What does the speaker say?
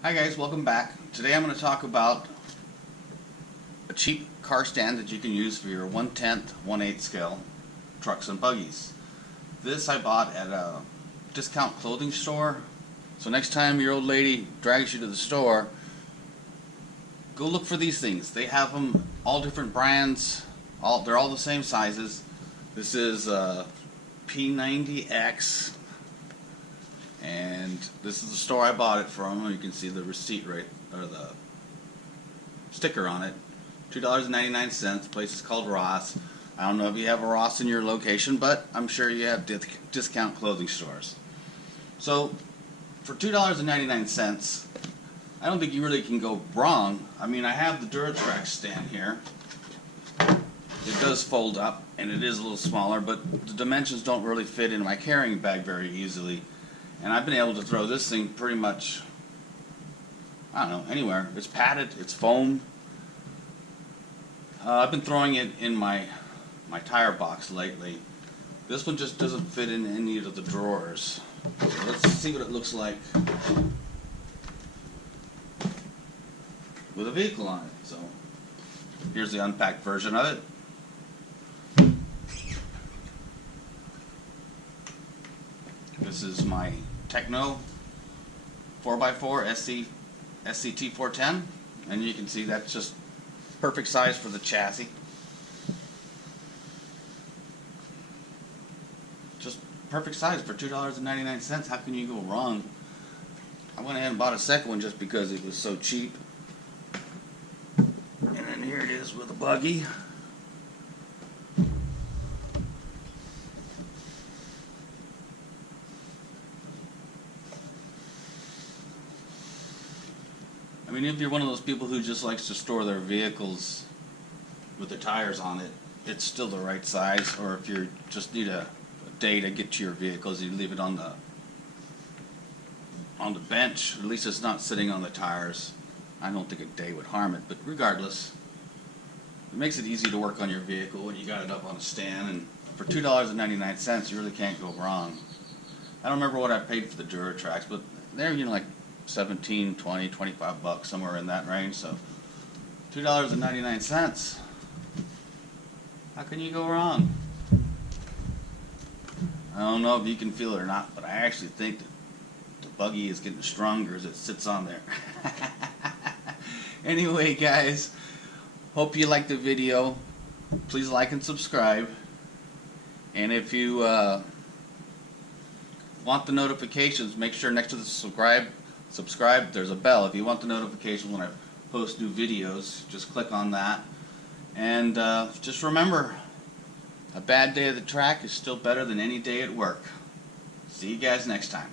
Hi guys, welcome back. Today I'm going to talk about a cheap car stand that you can use for your 1/10, 1/8 scale trucks and buggies. This I bought at a discount clothing store. So next time your old lady drags you to the store, go look for these things. They have them all different brands. They're all the same sizes. This is P90X. And this is the store I bought it from. You can see the receipt right, or the sticker on it. $2.99. The place is called Ross. I don't know if you have a Ross in your location, but I'm sure you have discount clothing stores. So for $2.99, I don't think you really can go wrong. I mean, I have the Duratrax stand here. It does fold up, and it is a little smaller, but the dimensions don't really fit in my carrying bag very easily. And I've been able to throw this thing pretty much, I don't know, anywhere. It's padded, it's foam. I've been throwing it in my tire box lately. This one just doesn't fit in any of the drawers. So let's see what it looks like with a vehicle on it. So here's the unpacked version of it. This is my Techno 4x4 SCT 410, and you can see that's just perfect size for the chassis. Just perfect size for $2.99. How can you go wrong? I went ahead and bought a second one just because it was so cheap. And then here it is with a buggy. I mean, if you're one of those people who just likes to store their vehicles with their tires on it, it's still the right size. Or if you just need a day to get to your vehicles, you leave it on the bench. At least it's not sitting on the tires. I don't think a day would harm it, but regardless, it makes it easy to work on your vehicle when you got it up on a stand. And for $2.99, you really can't go wrong. I don't remember what I paid for the Duratrax, but they're, like 17, 20, 25 bucks, somewhere in that range. So $2.99. How can you go wrong? I don't know if you can feel it or not, but I actually think that the buggy is getting stronger as it sits on there. Anyway, guys, hope you liked the video. Please like and subscribe. And if you want the notifications, make sure next to the subscribe, there's a bell. If you want the notification when I post new videos, just click on that. And just remember, a bad day at the track is still better than any day at work. See you guys next time.